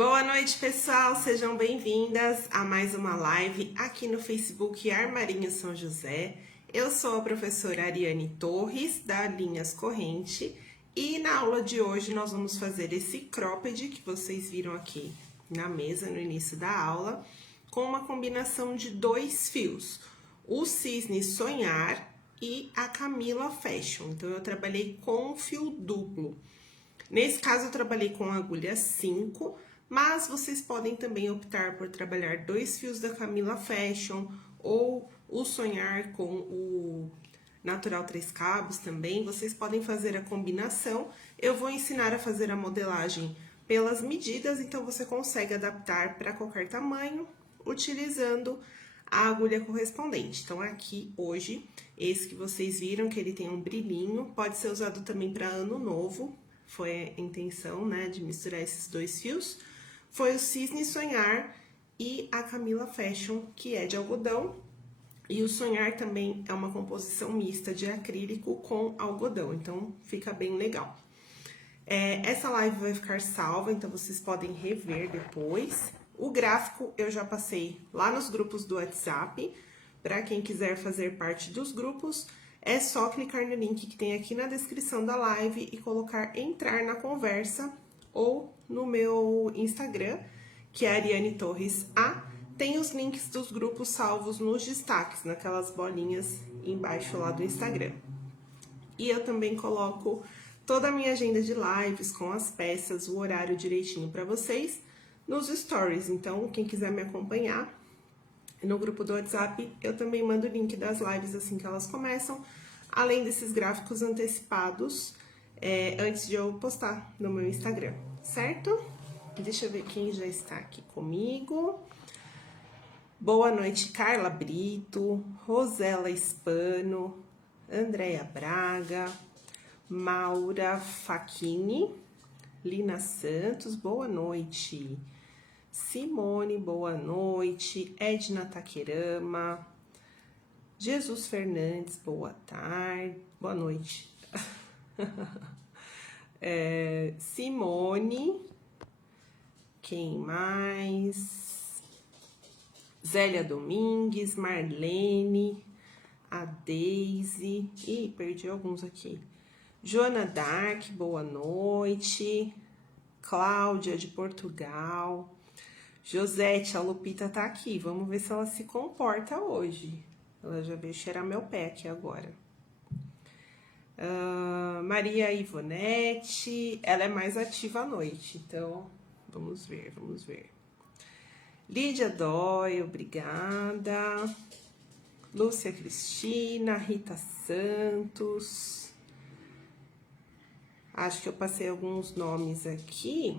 Boa noite, pessoal! Sejam bem-vindas a mais uma live aqui no Facebook Armarinho São José. Eu sou a professora Ariane Torres, da Linhas Corrente, e na aula de hoje nós vamos fazer esse cropped que vocês viram aqui na mesa no início da aula, com uma combinação de 2 fios, o Cisne Sonhar e a Camila Fashion. Então, eu trabalhei com fio duplo. Nesse caso, eu trabalhei com agulha 5, mas vocês podem também optar por trabalhar 2 fios da Camila Fashion ou o Sonhar com o Natural 3 cabos também. Vocês podem fazer a combinação. Eu vou ensinar a fazer a modelagem pelas medidas, então você consegue adaptar para qualquer tamanho, utilizando a agulha correspondente. Então, aqui hoje, esse que vocês viram, que ele tem um brilhinho, pode ser usado também para ano novo. Foi a intenção, né, de misturar esses 2 fios. Foi o Cisne Sonhar e a Camila Fashion, que é de algodão. E o Sonhar também é uma composição mista de acrílico com algodão, então fica bem legal. Essa live vai ficar salva, então vocês podem rever depois. O gráfico eu já passei lá nos grupos do WhatsApp. Para quem quiser fazer parte dos grupos, é só clicar no link que tem aqui na descrição da live e colocar entrar na conversa, ou no meu Instagram, que é Ariane Torres A. Tem os links dos grupos salvos nos destaques, naquelas bolinhas embaixo lá do Instagram. E eu também coloco toda a minha agenda de lives com as peças, o horário direitinho para vocês nos stories. Então, quem quiser me acompanhar no grupo do WhatsApp, eu também mando o link das lives assim que elas começam, além desses gráficos antecipados, antes de eu postar no meu Instagram, certo? Deixa eu ver quem já está aqui comigo. Boa noite, Carla Brito, Rosela Spano, Andréia Braga, Maura Facchini, Lina Santos, boa noite. Simone, boa noite. Edna Taquerama, Jesus Fernandes, boa tarde, boa noite. Simone, quem mais? Zélia Domingues, Marlene, a Deise, ih, perdi alguns aqui. Joana Dark, boa noite. Cláudia, de Portugal. Josete, a Lupita tá aqui, vamos ver se ela se comporta hoje. Ela já veio cheirar meu pé aqui agora. Maria Ivonete, ela é mais ativa à noite, então vamos ver, vamos ver. Lídia Dói, obrigada. Lúcia Cristina, Rita Santos. Acho que eu passei alguns nomes aqui,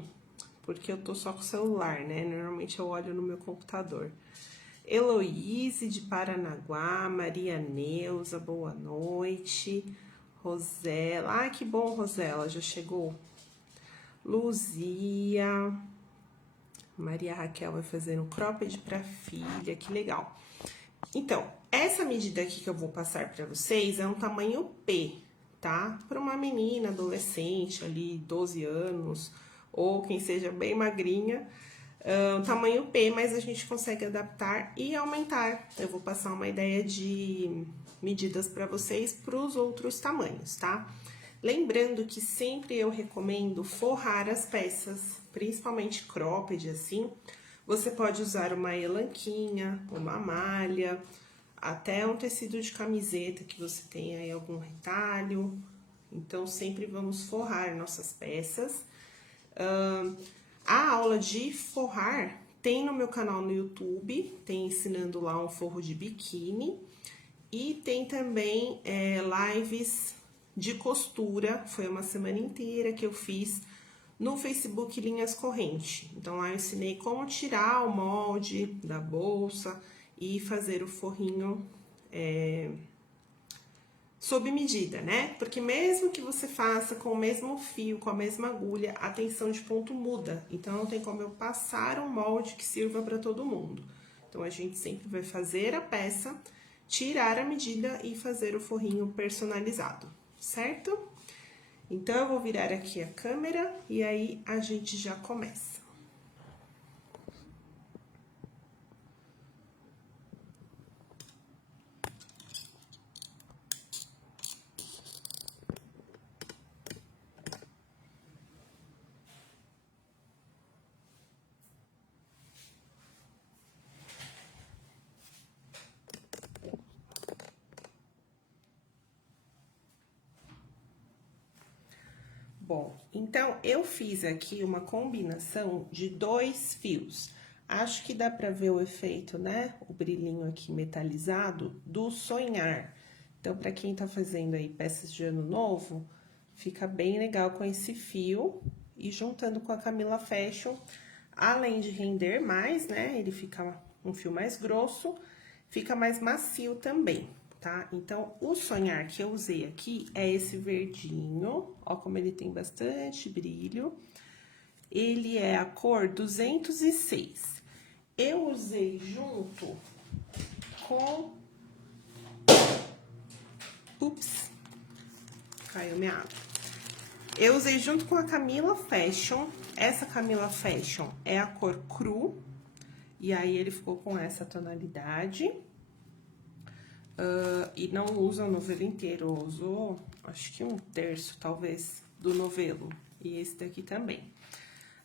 porque eu tô só com o celular, né? Normalmente eu olho no meu computador. Heloíse, de Paranaguá, Maria Neuza, boa noite. Rosela, que bom, Rosela, já chegou. Luzia, Maria Raquel vai fazer um cropped para filha, que legal. Então, essa medida aqui que eu vou passar para vocês é um tamanho P, tá? Para uma menina, adolescente, ali, 12 anos, ou quem seja bem magrinha, tamanho P, mas a gente consegue adaptar e aumentar. Eu vou passar uma ideia de medidas para vocês para os outros tamanhos, tá? Lembrando que sempre eu recomendo forrar as peças, principalmente cropped, assim. Você pode usar uma elanquinha, uma malha, até um tecido de camiseta que você tenha aí algum retalho. Então, sempre vamos forrar nossas peças. A aula de forrar tem no meu canal no YouTube, tem ensinando lá um forro de biquíni. E tem também lives de costura, foi uma semana inteira que eu fiz no Facebook Linhas Corrente. Então, lá eu ensinei como tirar o molde da bolsa e fazer o forrinho sob medida, né? Porque mesmo que você faça com o mesmo fio, com a mesma agulha, a tensão de ponto muda. Então, não tem como eu passar um molde que sirva para todo mundo. Então, a gente sempre vai fazer a peça, tirar a medida e fazer o forrinho personalizado, certo? Então, eu vou virar aqui a câmera e aí a gente já começa. Bom, então eu fiz aqui uma combinação de 2 fios. Acho que dá pra ver o efeito, né? O brilhinho aqui metalizado do sonhar. Então, pra quem tá fazendo aí peças de ano novo, fica bem legal com esse fio e juntando com a Camila Fashion, além de render mais, né? Ele fica um fio mais grosso, fica mais macio também, tá? Então, o sonhar que eu usei aqui é esse verdinho, ó como ele tem bastante brilho. Ele é a cor 206. Eu usei junto com... Ups, caiu minha água. Eu usei junto com a Camila Fashion. Essa Camila Fashion é a cor cru. E aí, ele ficou com essa tonalidade. E não usa o novelo inteiro, usou acho que 1/3, talvez, do novelo. E esse daqui também.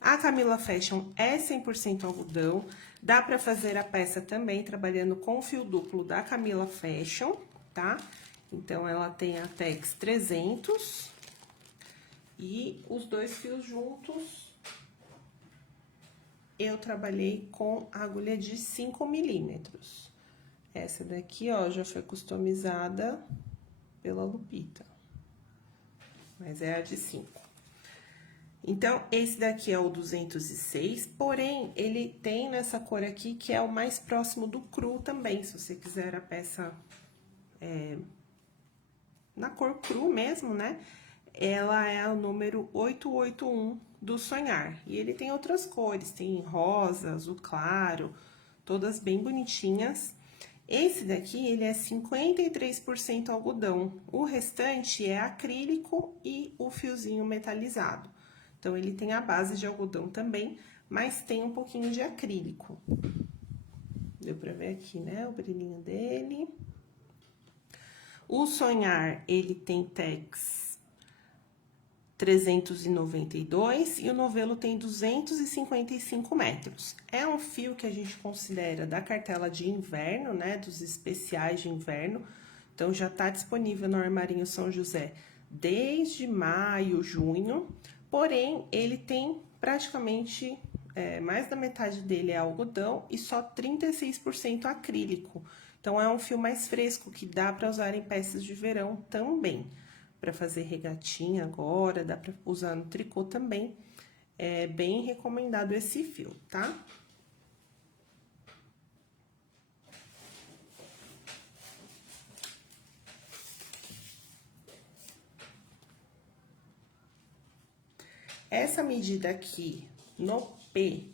A Camila Fashion é 100% algodão. Dá pra fazer a peça também trabalhando com o fio duplo da Camila Fashion, tá? Então, ela tem a Tex 300 e os 2 fios juntos, eu trabalhei com agulha de 5 milímetros. Essa daqui, ó, já foi customizada pela Lupita, mas é a de 5. Então, esse daqui é o 206, porém, ele tem nessa cor aqui, que é o mais próximo do cru também, se você quiser a peça na cor cru mesmo, né? Ela é o número 881 do Sonhar. E ele tem outras cores, tem rosa, azul claro, todas bem bonitinhas. Esse daqui, ele é 53% algodão. O restante é acrílico e o fiozinho metalizado. Então, ele tem a base de algodão também, mas tem um pouquinho de acrílico. Deu pra ver aqui, né, o brilhinho dele. O Sonhar, ele tem Tex 392 e o novelo tem 255 metros. É um fio que a gente considera da cartela de inverno, né, dos especiais de inverno. Então, já tá disponível no Armarinho São José desde maio, junho. Porém, ele tem praticamente, mais da metade dele é algodão e só 36% acrílico. Então, é um fio mais fresco, que dá para usar em peças de verão também. Para fazer regatinha agora, dá para usar no tricô também. É bem recomendado esse fio, tá? Essa medida aqui, no P,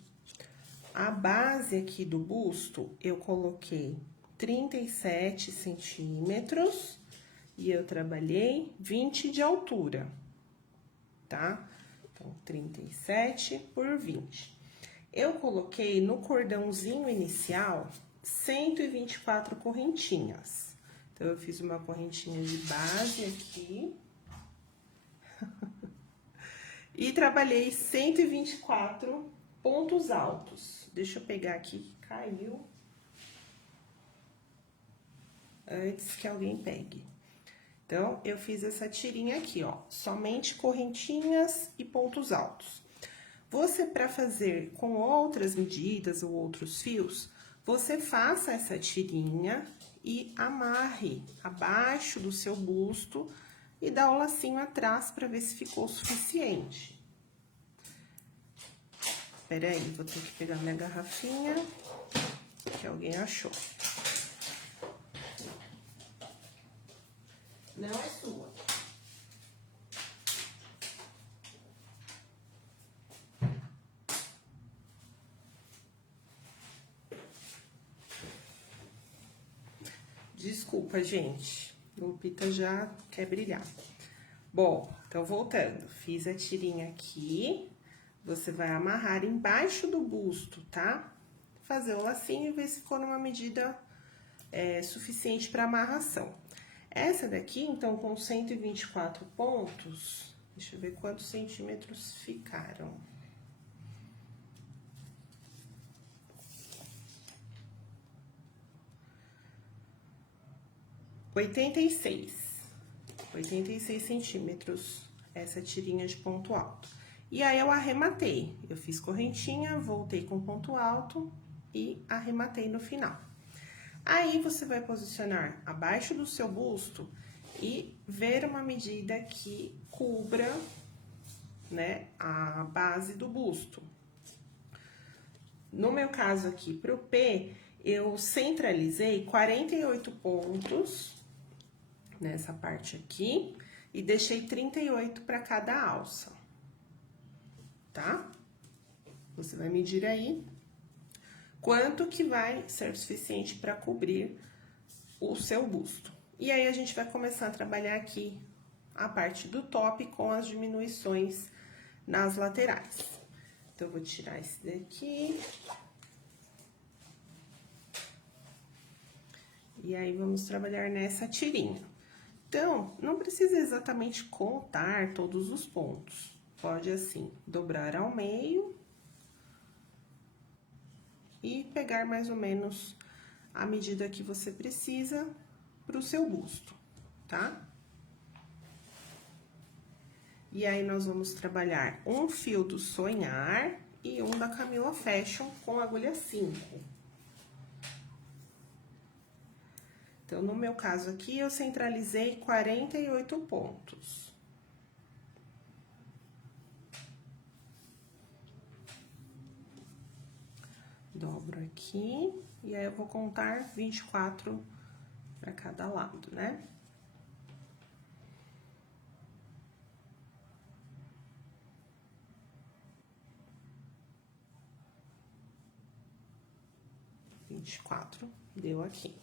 a base aqui do busto, eu coloquei 37 centímetros e eu trabalhei 20 de altura, tá? Então, 37 por 20. Eu coloquei no cordãozinho inicial 124 correntinhas. Então, eu fiz uma correntinha de base aqui. E trabalhei 124 pontos altos. Deixa eu pegar aqui, que caiu. Antes que alguém pegue. Então, eu fiz essa tirinha aqui, ó. Somente correntinhas e pontos altos. Você, para fazer com outras medidas ou outros fios, você faça essa tirinha e amarre abaixo do seu busto e dá o lacinho atrás para ver se ficou suficiente. Espera aí, vou ter que pegar minha garrafinha que alguém achou. Não é sua. Desculpa, gente. O Lupita já quer brilhar. Bom, então voltando. Fiz a tirinha aqui. Você vai amarrar embaixo do busto, tá? Fazer o lacinho e ver se ficou numa medida suficiente para amarração. Essa daqui, então, com 124 pontos, deixa eu ver quantos centímetros ficaram. 86 centímetros essa tirinha de ponto alto. E aí, eu arrematei. Eu fiz correntinha, voltei com ponto alto e arrematei no final. Aí, você vai posicionar abaixo do seu busto e ver uma medida que cubra, né, a base do busto. No meu caso aqui, pro P, eu centralizei 48 pontos nessa parte aqui e deixei 38 para cada alça, tá? Você vai medir aí quanto que vai ser suficiente para cobrir o seu busto. E aí, a gente vai começar a trabalhar aqui a parte do top com as diminuições nas laterais. Então, eu vou tirar esse daqui. E aí, vamos trabalhar nessa tirinha. Então, não precisa exatamente contar todos os pontos. Pode, assim, dobrar ao meio e pegar mais ou menos a medida que você precisa para o seu busto, tá? E aí, nós vamos trabalhar um fio do Sonhar e um da Camila Fashion com agulha 5. Então, no meu caso aqui, eu centralizei 48 pontos. Dobro aqui, e aí eu vou contar 24 para cada lado, né? Deu aqui.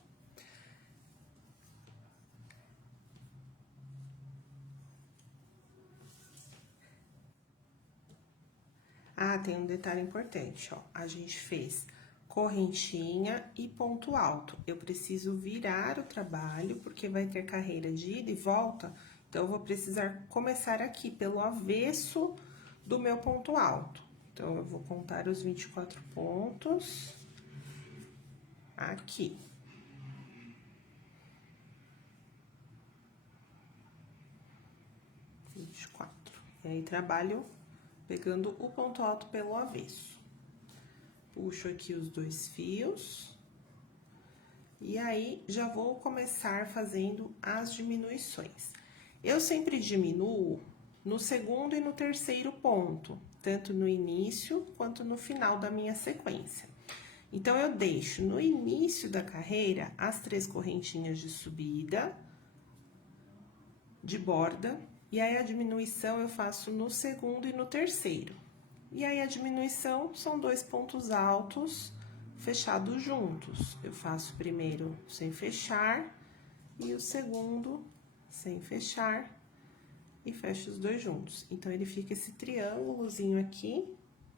Ah, tem um detalhe importante, ó. A gente fez correntinha e ponto alto. Eu preciso virar o trabalho, porque vai ter carreira de ida e volta, então, eu vou precisar começar aqui pelo avesso do meu ponto alto. Então, eu vou contar os 24 pontos aqui. E aí, trabalho pegando o ponto alto pelo avesso. Puxo aqui os 2 fios. E aí, já vou começar fazendo as diminuições. Eu sempre diminuo no segundo e no terceiro ponto, tanto no início quanto no final da minha sequência. Então, eu deixo no início da carreira as 3 correntinhas de subida, de borda, e aí a diminuição eu faço no segundo e no terceiro. E aí, a diminuição são 2 pontos altos fechados juntos. Eu faço primeiro sem fechar e o segundo sem fechar e fecho os 2 juntos. Então, ele fica esse triângulozinho aqui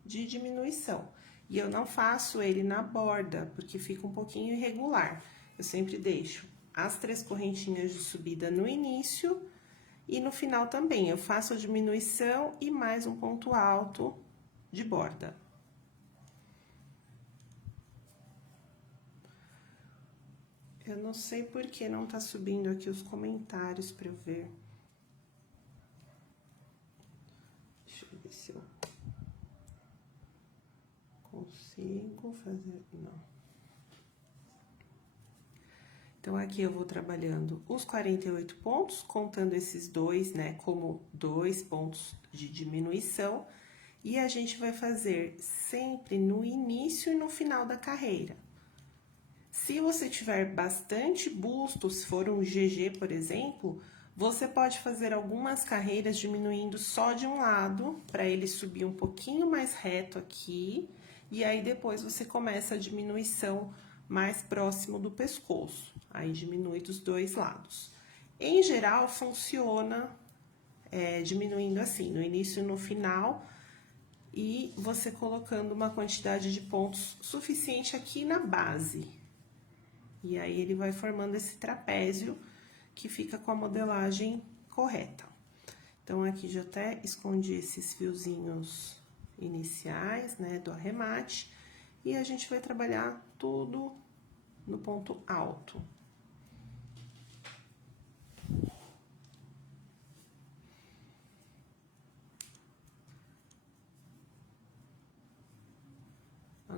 de diminuição. E eu não faço ele na borda, porque fica um pouquinho irregular. Eu sempre deixo as 3 correntinhas de subida no início e no final também. Eu faço a diminuição e mais um ponto alto de borda. Eu não sei por que não tá subindo aqui os comentários para eu ver. Deixa eu ver se eu consigo fazer. Não. Então, aqui eu vou trabalhando os 48 pontos, contando esses 2, né, como 2 pontos de diminuição. E a gente vai fazer sempre no início e no final da carreira. Se você tiver bastante busto, se for um GG, por exemplo, você pode fazer algumas carreiras diminuindo só de um lado, para ele subir um pouquinho mais reto aqui, e aí depois você começa a diminuição mais próximo do pescoço, aí diminui dos 2 lados. Em geral, funciona diminuindo assim, no início e no final, e você colocando uma quantidade de pontos suficiente aqui na base. E aí, ele vai formando esse trapézio que fica com a modelagem correta. Então, aqui já até escondi esses fiozinhos iniciais, né, do arremate. E a gente vai trabalhar tudo no ponto alto.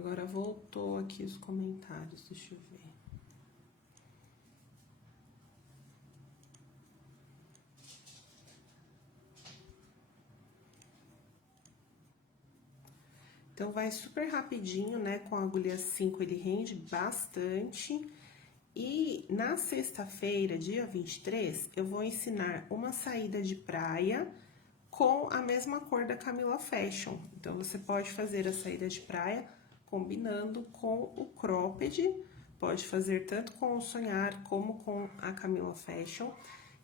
Agora voltou aqui os comentários, deixa eu ver. Então, vai super rapidinho, né? Com a agulha 5 ele rende bastante. E na sexta-feira, dia 23, eu vou ensinar uma saída de praia com a mesma cor da Camila Fashion. Então, você pode fazer a saída de praia combinando com o cropped. Pode fazer tanto com o Sonhar como com a Camila Fashion.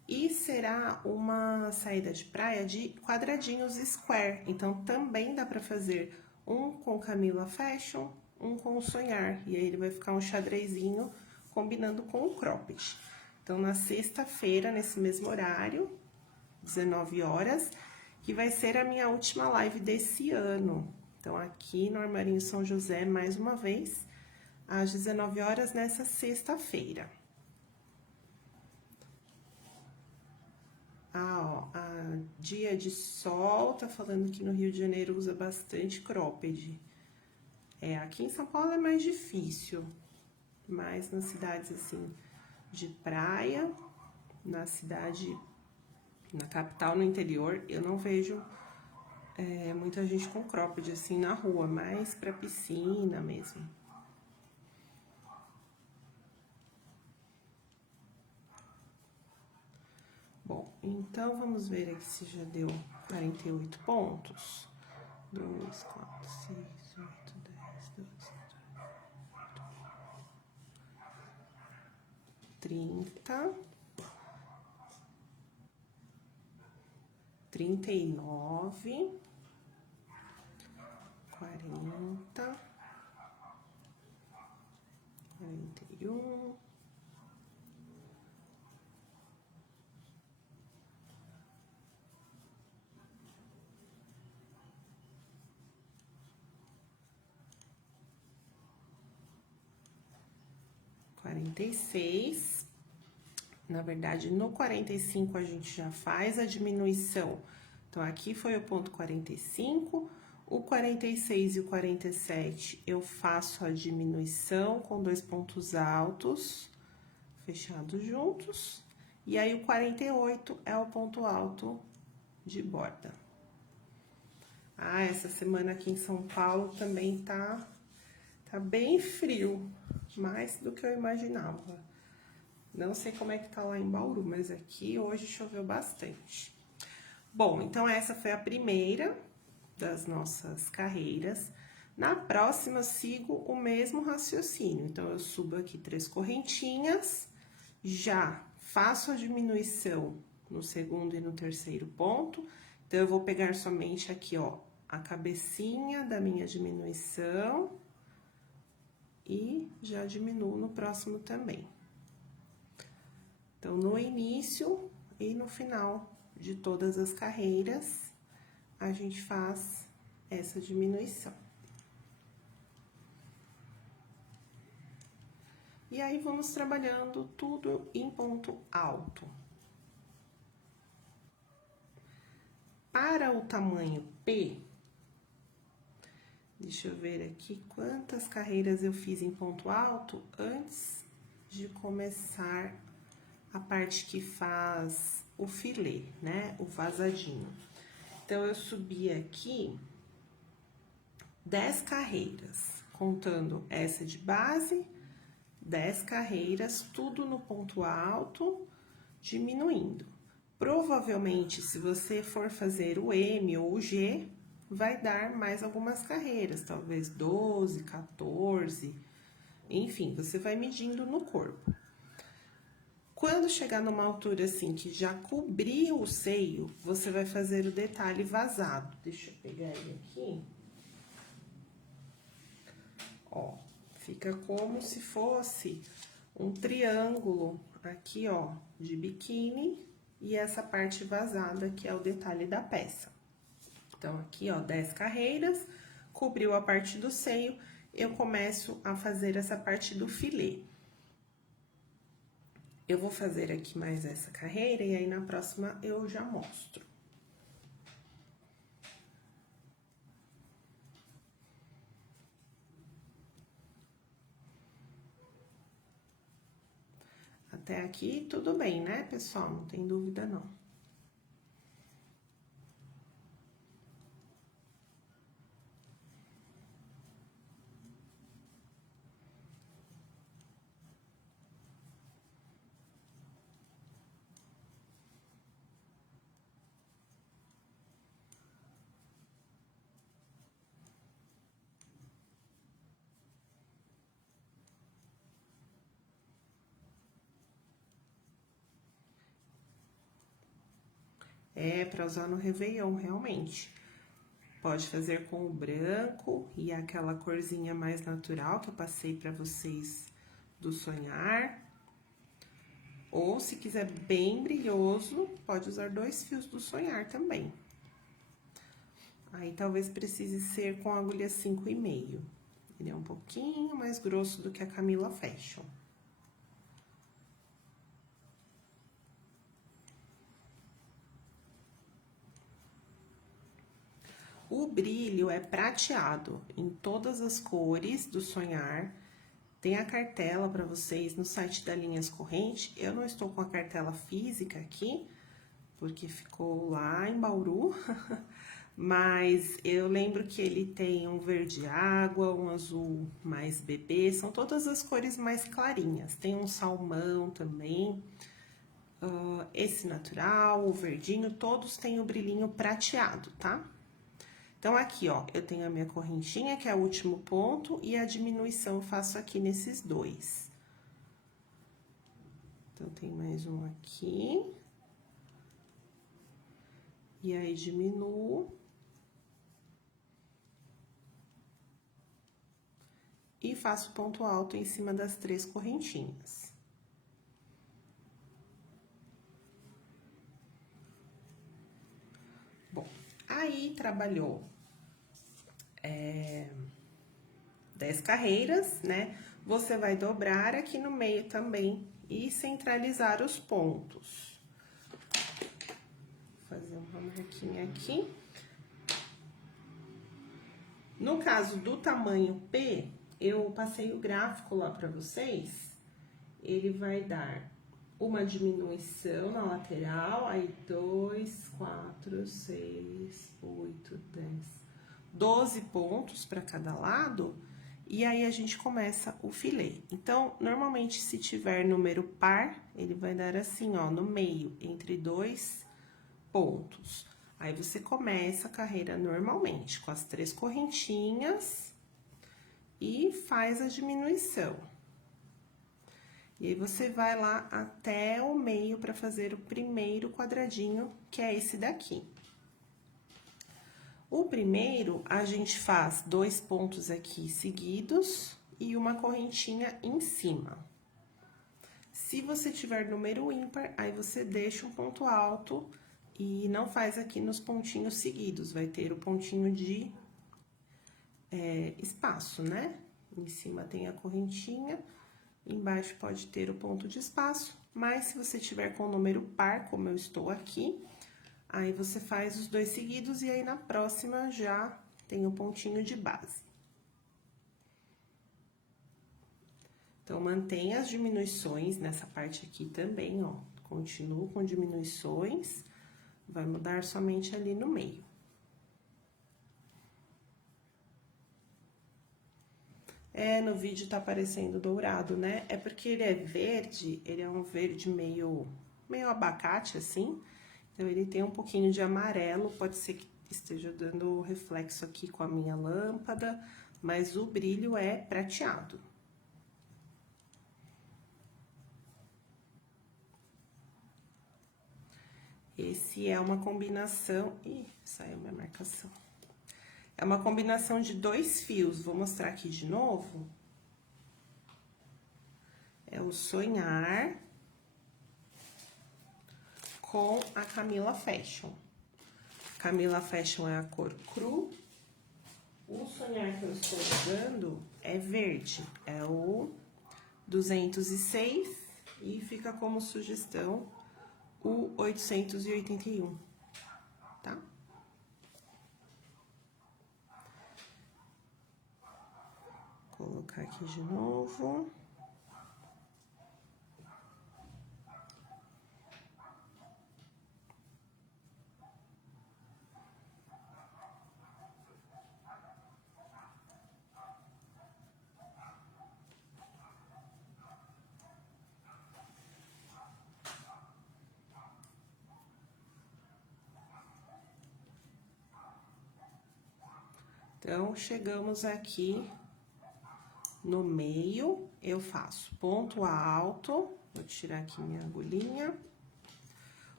E será uma saída de praia de quadradinhos square. Então, também dá pra fazer um com Camila Fashion, um com o Sonhar. E aí, ele vai ficar um xadrezinho combinando com o cropped. Então, na sexta-feira, nesse mesmo horário, 19 horas, que vai ser a minha última live desse ano. Então, aqui no Armarinho São José, mais uma vez, às 19 horas, nessa sexta-feira. Dia de sol, tá falando que no Rio de Janeiro usa bastante cropped. Aqui em São Paulo é mais difícil, mas nas cidades, assim, de praia, na capital, no interior, eu não vejo muita gente com cropped, assim, na rua, mais pra piscina mesmo. Bom, então, vamos ver aqui se já deu 48 pontos. 2, 4, 6, 8, 10, 12, 30, 39, 40, 41, 46. Na verdade, no 45 a gente já faz a diminuição. Então, aqui foi o ponto 45, o 46 e o 47 eu faço a diminuição com 2 pontos altos, fechados juntos. E aí, o 48 é o ponto alto de borda. Essa semana aqui em São Paulo também tá bem frio, mais do que eu imaginava. Não sei como é que tá lá em Bauru, mas aqui hoje choveu bastante. Bom, então essa foi a primeira das nossas carreiras. Na próxima, eu sigo o mesmo raciocínio. Então, eu subo aqui 3 correntinhas, já faço a diminuição no segundo e no terceiro ponto. Então, eu vou pegar somente aqui, ó, a cabecinha da minha diminuição e já diminuo no próximo também. Então, no início e no final de todas as carreiras, a gente faz essa diminuição. E aí, vamos trabalhando tudo em ponto alto. Para o tamanho P, deixa eu ver aqui quantas carreiras eu fiz em ponto alto antes de começar a parte que faz o filê, né? O vazadinho. Então, eu subi aqui 10 carreiras, contando essa de base, 10 carreiras, tudo no ponto alto, diminuindo. Provavelmente, se você for fazer o M ou o G, vai dar mais algumas carreiras, talvez 12, 14, enfim, você vai medindo no corpo. Quando chegar numa altura assim, que já cobriu o seio, você vai fazer o detalhe vazado. Deixa eu pegar ele aqui. Ó, fica como se fosse um triângulo aqui, ó, de biquíni e essa parte vazada que é o detalhe da peça. Então, aqui, ó, 10 carreiras, cobriu a parte do seio, eu começo a fazer essa parte do filê. Eu vou fazer aqui mais essa carreira e aí na próxima eu já mostro. Até aqui, tudo bem, né, pessoal? Não tem dúvida, não. É para usar no Réveillon, realmente. Pode fazer com o branco e aquela corzinha mais natural que eu passei para vocês do sonhar. Ou se quiser bem brilhoso, pode usar 2 fios do sonhar também. Aí talvez precise ser com agulha 5,5. Ele é um pouquinho mais grosso do que a Camila Fashion. O brilho é prateado em todas as cores do sonhar. Tem a cartela para vocês no site da Linhas Corrente. Eu não estou com a cartela física aqui, porque ficou lá em Bauru. Mas eu lembro que ele tem um verde água, um azul mais bebê. São todas as cores mais clarinhas. Tem um salmão também. Esse natural, o verdinho, todos têm o brilhinho prateado, tá? Então, aqui, ó, eu tenho a minha correntinha, que é o último ponto, e a diminuição eu faço aqui nesses 2. Então, tem mais um aqui. E aí, diminuo. E faço ponto alto em cima das 3 correntinhas. Bom, aí trabalhou 10 carreiras, né? Você vai dobrar aqui no meio também e centralizar os pontos. Vou fazer uma marquinha aqui. No caso do tamanho P, eu passei o gráfico lá para vocês. Ele vai dar uma diminuição na lateral, aí 2, 4, 6, 8, 10, 12 pontos para cada lado, e aí a gente começa o filê. Então, normalmente, se tiver número par, ele vai dar assim, ó, no meio, entre 2 pontos. Aí, você começa a carreira normalmente, com as 3 correntinhas, e faz a diminuição. E aí, você vai lá até o meio para fazer o primeiro quadradinho, que é esse daqui. O primeiro, a gente faz 2 pontos aqui seguidos e uma correntinha em cima. Se você tiver número ímpar, aí você deixa um ponto alto e não faz aqui nos pontinhos seguidos, vai ter o pontinho de espaço, né? Em cima tem a correntinha, embaixo pode ter o ponto de espaço, mas se você tiver com o número par, como eu estou aqui, aí você faz os 2 seguidos e aí na próxima já tem o pontinho de base. Então, mantenha as diminuições nessa parte aqui também, ó. Continuo com diminuições, vai mudar somente ali no meio. No vídeo tá aparecendo dourado, né? É porque ele é verde, ele é um verde meio abacate, assim. Então, ele tem um pouquinho de amarelo, pode ser que esteja dando reflexo aqui com a minha lâmpada, mas o brilho é prateado. Esse é uma combinação... Ih, saiu minha marcação. É uma combinação de 2 fios, vou mostrar aqui de novo. É o Sonhar com a Camila Fashion. Camila Fashion é a cor cru. O Sonhar que eu estou usando é verde, é o 206 e fica como sugestão o 881, tá? Vou colocar aqui de novo. Então, chegamos aqui no meio, eu faço ponto alto, vou tirar aqui minha agulhinha,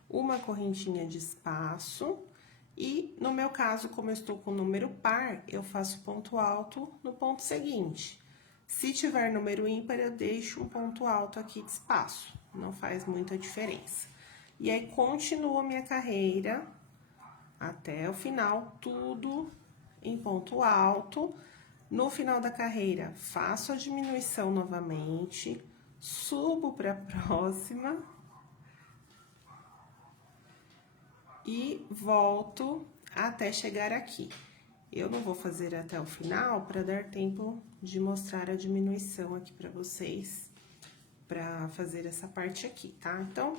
uma correntinha de espaço, e no meu caso, como eu estou com número par, eu faço ponto alto no ponto seguinte. Se tiver número ímpar, eu deixo um ponto alto aqui de espaço, não faz muita diferença. E aí, continuo a minha carreira até o final, tudo em ponto alto. No final da carreira, faço a diminuição novamente, subo para a próxima e volto até chegar aqui. Eu não vou fazer até o final para dar tempo de mostrar a diminuição aqui para vocês, para fazer essa parte aqui, tá? Então,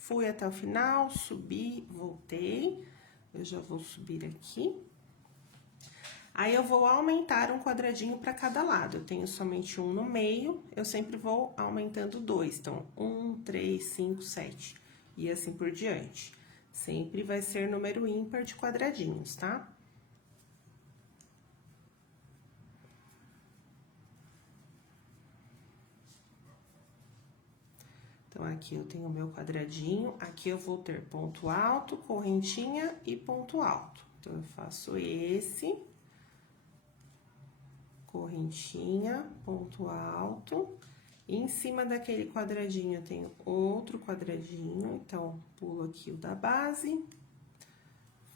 fui até o final, subi, voltei, eu já vou subir aqui. Aí, eu vou aumentar um quadradinho para cada lado. Eu tenho somente um no meio, eu sempre vou aumentando 2. Então, 1, 3, 5, 7 e assim por diante. Sempre vai ser número ímpar de quadradinhos, tá? Então, aqui eu tenho o meu quadradinho, aqui eu vou ter ponto alto, correntinha e ponto alto. Então, eu faço esse, correntinha, ponto alto, e em cima daquele quadradinho eu tenho outro quadradinho, então, pulo aqui o da base,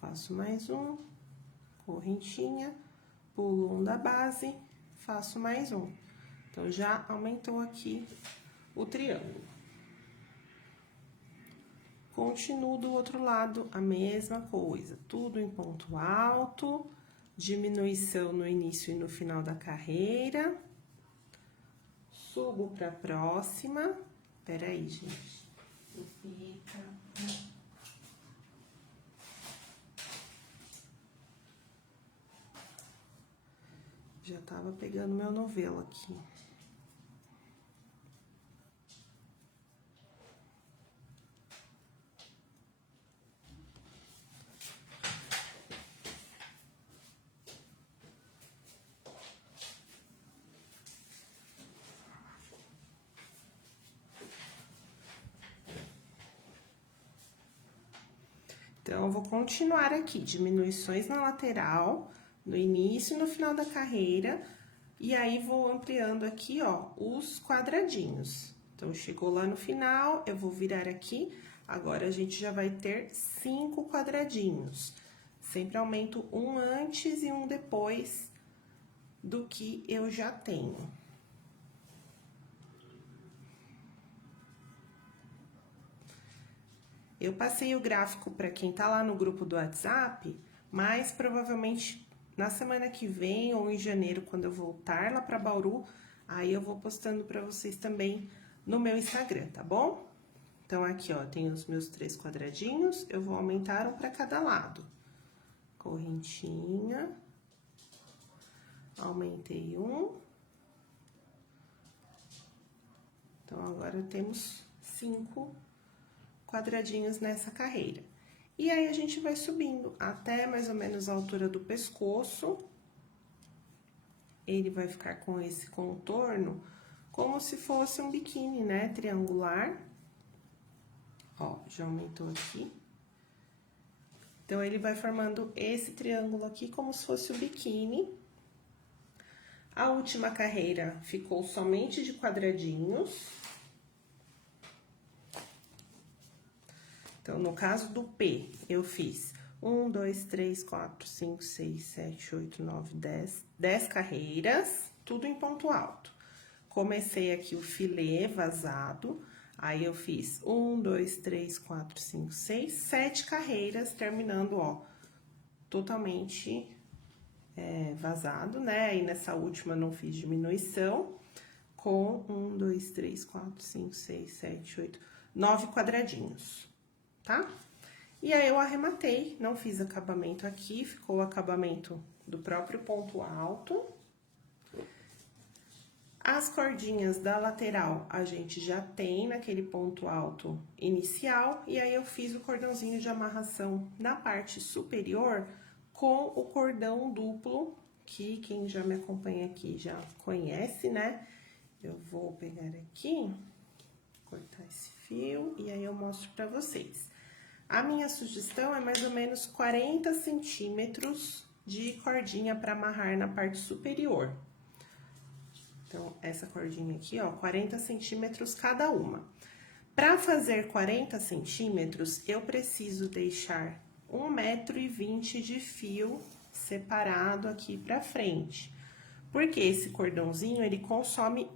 faço mais um, correntinha, pulo um da base, faço mais um. Então, já aumentou aqui o triângulo. Continuo do outro lado a mesma coisa, tudo em ponto alto, diminuição no início e no final da carreira. Subo para a próxima. Peraí, gente. Já tava pegando meu novelo aqui. Então, eu vou continuar aqui, diminuições na lateral, no início e no final da carreira, e aí vou ampliando aqui, ó, os quadradinhos. Então, chegou lá no final, eu vou virar aqui, agora a gente já vai ter 5 quadradinhos. Sempre aumento um antes e um depois do que eu já tenho. Eu passei o gráfico para quem tá lá no grupo do WhatsApp, mas provavelmente na semana que vem ou em janeiro, quando eu voltar lá para Bauru, aí eu vou postando para vocês também no meu Instagram, tá bom? Então, aqui, ó, tem os meus 3 quadradinhos, eu vou aumentar um para cada lado. Correntinha, aumentei um. Então, agora temos 5 quadradinhos nessa carreira. E aí, a gente vai subindo até mais ou menos a altura do pescoço. Ele vai ficar com esse contorno como se fosse um biquíni, né? Triangular. Ó, já aumentou aqui. Então, ele vai formando esse triângulo aqui como se fosse o biquíni. A última carreira ficou somente de quadradinhos. Então, no caso do P, eu fiz 1, 2, 3, 4, 5, 6, 7, 8, 9, 10. 10 carreiras, tudo em ponto alto. Comecei aqui o filê vazado, aí eu fiz 1, 2, 3, 4, 5, 6, 7 carreiras, terminando, ó, totalmente vazado, né? Aí nessa última não fiz diminuição, com 1, 2, 3, 4, 5, 6, 7, 8, 9 quadradinhos. Tá? E aí, eu arrematei, não fiz acabamento aqui, ficou o acabamento do próprio ponto alto. As cordinhas da lateral, a gente já tem naquele ponto alto inicial, e aí eu fiz o cordãozinho de amarração na parte superior com o cordão duplo que quem já me acompanha aqui já conhece, né? Eu vou pegar aqui, cortar esse fio e aí eu mostro pra vocês. A minha sugestão é mais ou menos 40 centímetros de cordinha para amarrar na parte superior. Então, essa cordinha aqui, ó, 40 centímetros cada uma. Para fazer 40 centímetros, eu preciso deixar 1,20 m de fio separado aqui pra frente. Porque esse cordãozinho, ele consome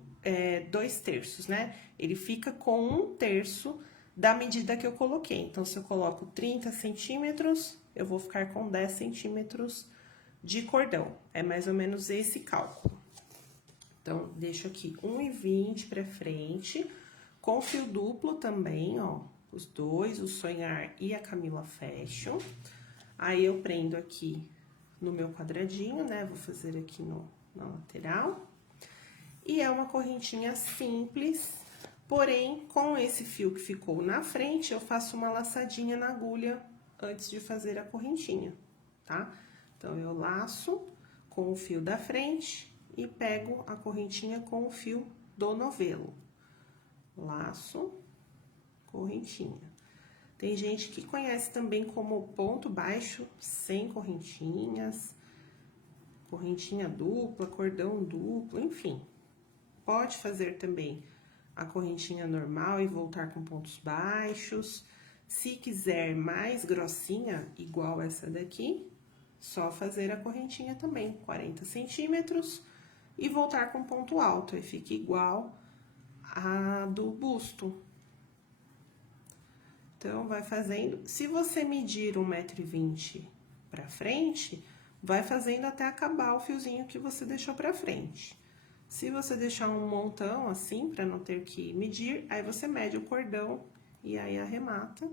2/3, né? Ele fica com 1/3 da medida que eu coloquei. Então, se eu coloco 30 centímetros, eu vou ficar com 10 centímetros de cordão. É mais ou menos esse cálculo. Então, deixo aqui 1,20 pra frente, com fio duplo também, ó. Os dois, o Sonhar e a Camila Fashion. Aí, eu prendo aqui no meu quadradinho, né? Vou fazer aqui na lateral. E é uma correntinha simples, porém, com esse fio que ficou na frente, eu faço uma laçadinha na agulha antes de fazer a correntinha, tá? Então, eu laço com o fio da frente e pego a correntinha com o fio do novelo. Laço, correntinha. Tem gente que conhece também como ponto baixo sem correntinhas, correntinha dupla, cordão duplo, enfim. Pode fazer também a correntinha normal e voltar com pontos baixos. Se quiser mais grossinha, igual essa daqui, só fazer a correntinha também, 40 centímetros, e voltar com ponto alto, aí fica igual a do busto. Então, vai fazendo, se você medir 1,20 m pra frente, vai fazendo até acabar o fiozinho que você deixou pra frente. Se você deixar um montão assim, pra não ter que medir, aí você mede o cordão e aí arremata,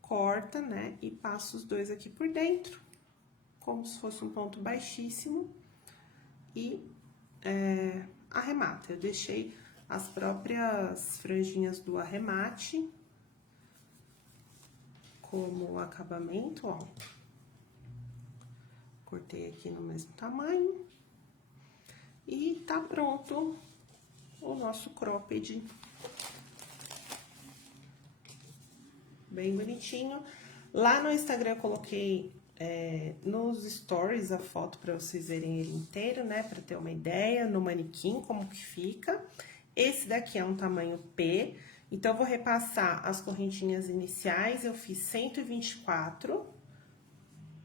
corta, né, e passa os dois aqui por dentro, como se fosse um ponto baixíssimo, e arremata. Eu deixei as próprias franjinhas do arremate como acabamento, ó. Cortei aqui no mesmo tamanho. E tá pronto o nosso cropped. Bem bonitinho. Lá no Instagram eu coloquei nos stories a foto para vocês verem ele inteiro, né? Para ter uma ideia no manequim como que fica. Esse daqui é um tamanho P, então eu vou repassar as correntinhas iniciais. Eu fiz 124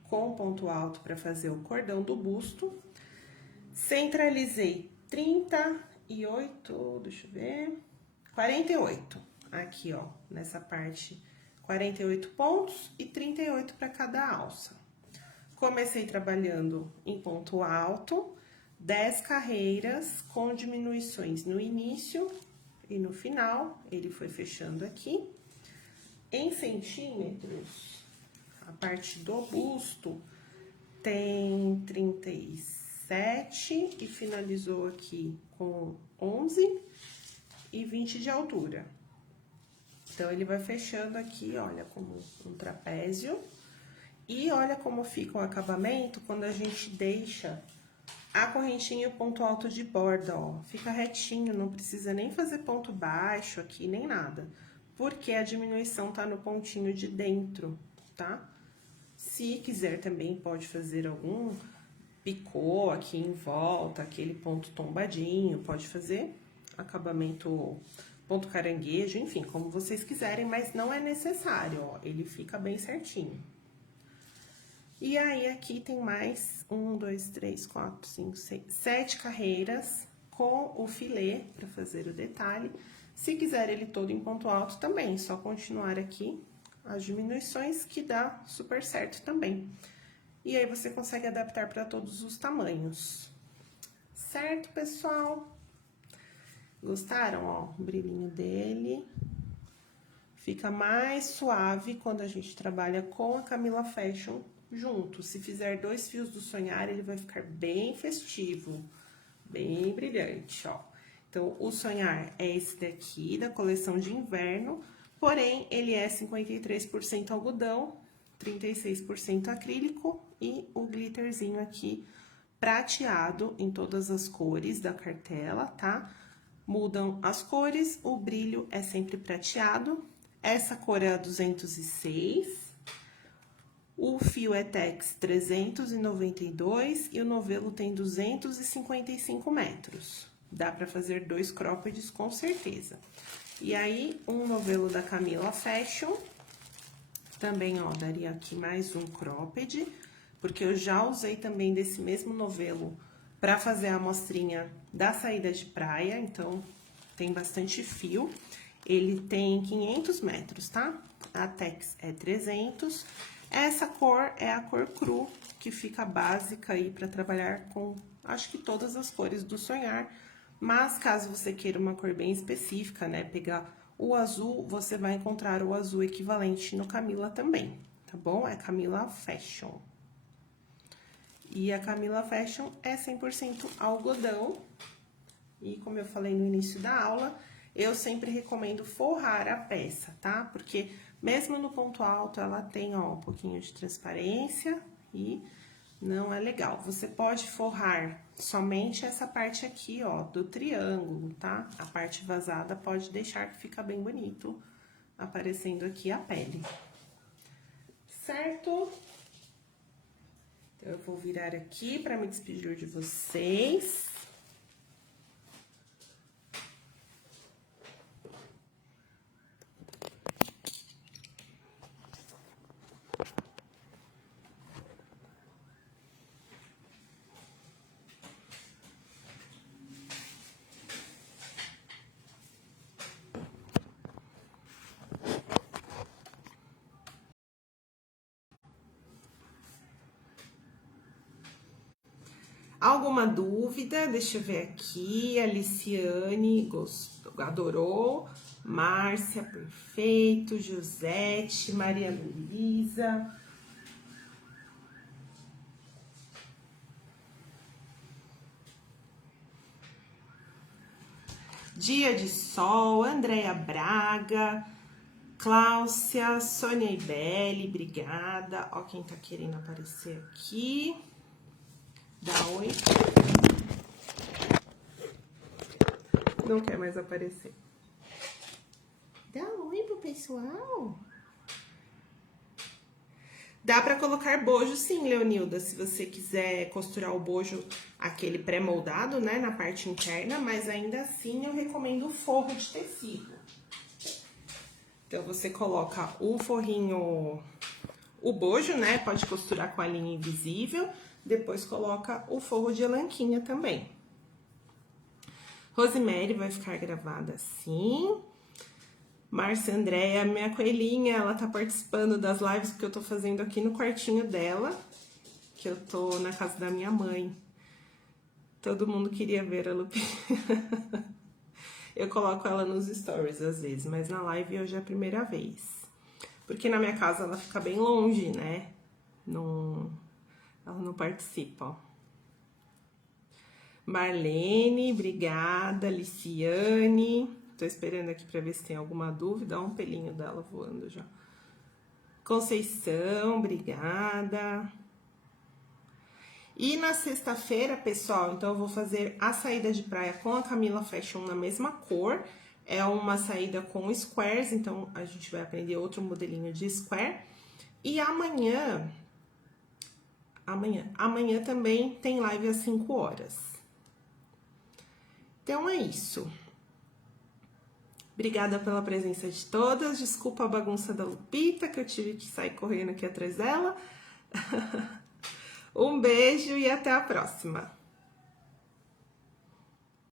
com ponto alto para fazer o cordão do busto. Centralizei 38, deixa eu ver, 48, aqui, ó, nessa parte, 48 pontos e 38 para cada alça. Comecei trabalhando em ponto alto, 10 carreiras com diminuições no início e no final, ele foi fechando aqui. Em centímetros, a parte do busto tem 37 e finalizou aqui com 11 e 20 de altura. Então, ele vai fechando aqui, olha, como um trapézio. E olha como fica o acabamento quando a gente deixa a correntinha e o ponto alto de borda, ó. Fica retinho, não precisa nem fazer ponto baixo aqui, nem nada. Porque a diminuição tá no pontinho de dentro, tá? Se quiser também pode fazer algum picô aqui em volta, aquele ponto tombadinho, pode fazer acabamento ponto caranguejo, enfim, como vocês quiserem, mas não é necessário, ó, ele fica bem certinho. E aí, aqui tem mais 1, 2, 3, 4, 5, 6, 7 carreiras com o filê para fazer o detalhe. Se quiser ele todo em ponto alto também, só continuar aqui as diminuições que dá super certo também. E aí, você consegue adaptar para todos os tamanhos. Certo, pessoal? Gostaram, ó, o brilhinho dele. Fica mais suave quando a gente trabalha com a Camila Fashion junto. Se fizer 2 fios do Sonhar, ele vai ficar bem festivo, bem brilhante, ó. Então, o Sonhar é esse daqui, da coleção de inverno, porém, ele é 53% algodão, 36% acrílico e o glitterzinho aqui prateado em todas as cores da cartela, tá? Mudam as cores, o brilho é sempre prateado. Essa cor é a 206. O fio é Tex 392 e o novelo tem 255 metros. Dá pra fazer 2 croppeds com certeza. E aí, um novelo da Camila Fashion. Também, ó, daria aqui mais um cropped, porque eu já usei também desse mesmo novelo pra fazer a amostrinha da saída de praia, então tem bastante fio. Ele tem 500 metros, tá? A Tex é 300. Essa cor é a cor cru, que fica básica aí pra trabalhar com, acho que todas as cores do Sonhar. Mas caso você queira uma cor bem específica, né, pegar o azul, você vai encontrar o azul equivalente no Camila também, tá bom? É Camila Fashion. E a Camila Fashion é 100% algodão. E como eu falei no início da aula, eu sempre recomendo forrar a peça, tá? Porque mesmo no ponto alto, ela tem, ó, um pouquinho de transparência e não é legal. Você pode forrar somente essa parte aqui, ó, do triângulo, tá? A parte vazada pode deixar que fica bem bonito, aparecendo aqui a pele. Certo? Então, eu vou virar aqui para me despedir de vocês. Alguma dúvida? Deixa eu ver aqui. Aliciane gostou, adorou. Márcia, perfeito. Josete, Maria Luísa. Dia de Sol, Andréia Braga, Cláudia, Sônia Ibele, obrigada. Ó quem tá querendo aparecer aqui. Dá oi. Não quer mais aparecer. Dá oi pro pessoal. Dá pra colocar bojo sim, Leonilda, se você quiser costurar o bojo, aquele pré-moldado, né, na parte interna, mas ainda assim eu recomendo o forro de tecido. Então, você coloca o forrinho, o bojo, né, pode costurar com a linha invisível, depois coloca o forro de elanquinha também. Rosemary vai ficar gravada assim. Márcia Andréia, minha coelhinha, ela tá participando das lives que eu tô fazendo aqui no quartinho dela, que eu tô na casa da minha mãe. Todo mundo queria ver a Lupinha. Eu coloco ela nos stories às vezes, mas na live hoje é a primeira vez. Porque na minha casa ela fica bem longe, né? Ela não participa, ó. Marlene, obrigada. Liciane. Tô esperando aqui pra ver se tem alguma dúvida. Ó, um pelinho dela voando já. Conceição, obrigada. E na sexta-feira, pessoal, então eu vou fazer a saída de praia com a Camila Fashion na mesma cor. É uma saída com squares, então a gente vai aprender outro modelinho de square. E amanhã também tem live às 5 horas. Então é isso. Obrigada pela presença de todas. Desculpa a bagunça da Lupita, que eu tive que sair correndo aqui atrás dela. Um beijo e até a próxima.